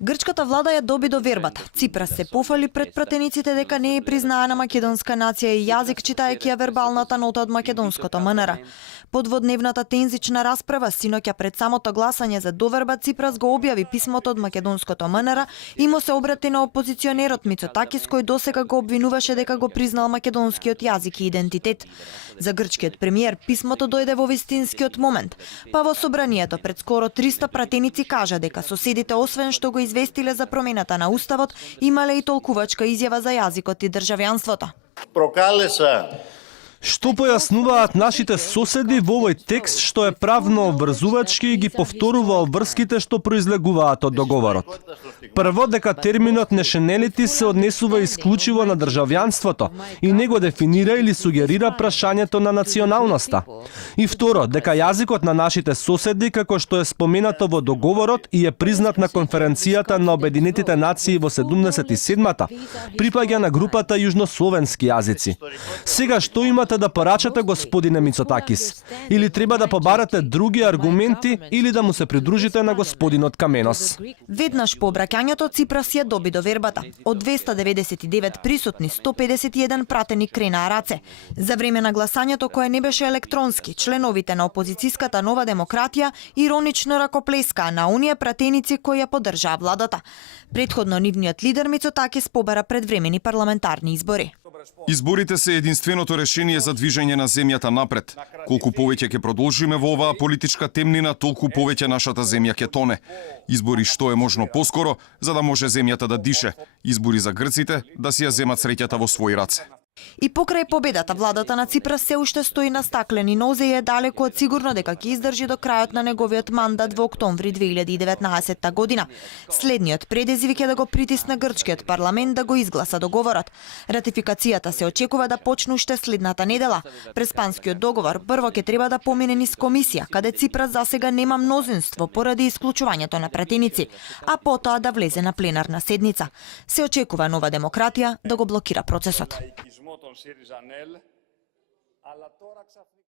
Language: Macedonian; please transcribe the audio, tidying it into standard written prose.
Грчката влада ја доби довербата. Ципрас се пофали пред пратениците дека не е признаена македонска нација и јазик, читајќи ја вербалната нота од македонското МНР. По дводневната тензична расправа синоќа пред самото гласање за доверба, Ципрас го објави писмото од македонското МНР и му се обрати на опозиционерот Мицотакис, кој досега го обвинуваше дека го признал македонскиот јазик и идентитет. За грчкиот премиер писмото дојде во вистинскиот момент, па во собранието пред скоро 300 пратеници кажа дека соседите освен што го известиле за промената на уставот, имале и толкувачка изјава за јазикот и државјанството. Што појаснуваат нашите соседи во овој текст што е правно обврзувачки и ги повторува обврските што произлегуваат од договорот. Прво, дека терминот нешенелити се однесува исклучиво на државјанството и не го дефинира или сугерира прашањето на националноста. И второ, дека јазикот на нашите соседи, како што е споменато во договорот и е признат на конференцијата на Обединетите нации во 77-та, припаѓа на групата јужнословенски јазици. Сега што имате да порачате, господине Мицотакис? Или треба да побарате други аргументи или да му се придружите на господинот Каменос? Веднаш по обраќањето Ципрас ја доби довербата. Од 299 присутни, 151 пратени кренаа раце. За време на гласањето, кое не беше електронски, членовите на опозицијската Нова демократија иронично ракоплескаа на оние пратеници кои ја поддржаа владата. Предходно нивниот лидер Мицотакис побара предвремени парламентарни избори. Изборите се единственото решение за движење на земјата напред. Колку повеќе ќе продолжиме во оваа политичка темнина, толку повеќе нашата земја ќе тоне. Избори што е можно поскоро, за да може земјата да дише. Избори за грците да си ја земат среќата во своји раце. И покрај победата, владата на Ципрас се уште стои на стаклени нозе и е далеку од сигурно дека ќе издржи до крајот на неговиот мандат во октомври 2019 година. Следниот предизвик е да го притисне грчкиот парламент да го изгласа договорот. Ратификацијата се очекува да почне уште следната недела. Преспанскиот договор прво ќе треба да помине низ комисија, каде Ципрас засега нема мнозинство поради исклучувањето на пратеници, а потоа да влезе на пленарна седница. Се очекува Нова демократија да го блокира процесот.